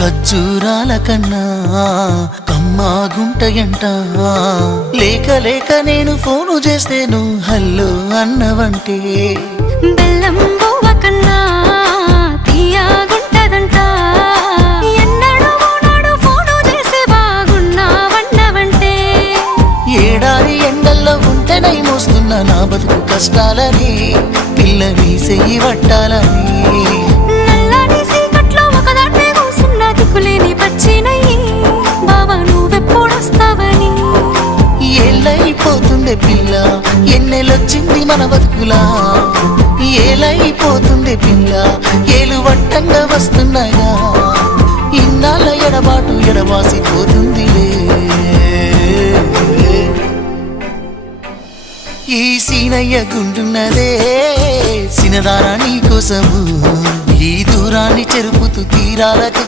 ఖర్జూరాల కన్నా కమ్మాగుంటయంట. లేక లేక నేను ఫోను చేస్తేను హల్లో అన్నవంటే బెల్లం బువ్వ కన్నా తీయగుంటదంట. ఎన్నడూ నాడు ఫోను చేసే బాగున్నావన్నవంటే ఏడాది ఎండల్లో ఉంటేనై మోస్తున్న నా బతుకు కష్టాలని పిల్లని చెయ్యి పట్టాలని. నల్లని సీకట్లో ఒకదాన్నే కూసున్న దిక్కులేని పచ్చినయ్యి బావా నువ్వెప్పుడొస్తావని. ఏళ్ళైపోతుండే పిల్ల ఎన్నెలొచ్చింది మన బతుకులా. ఏలైపోతుండే పిల్ల ఏలు వట్టంగా వస్తున్నాగా. ఇన్నాళ్ళ ఎడబాటు ఎడవాసిపోతుందిలే. ఈ సీనయ్య గుండున్నదే సినదారా నీ కోసము. ఈ దూరాన్ని చెరుపుతూ తీరాలకు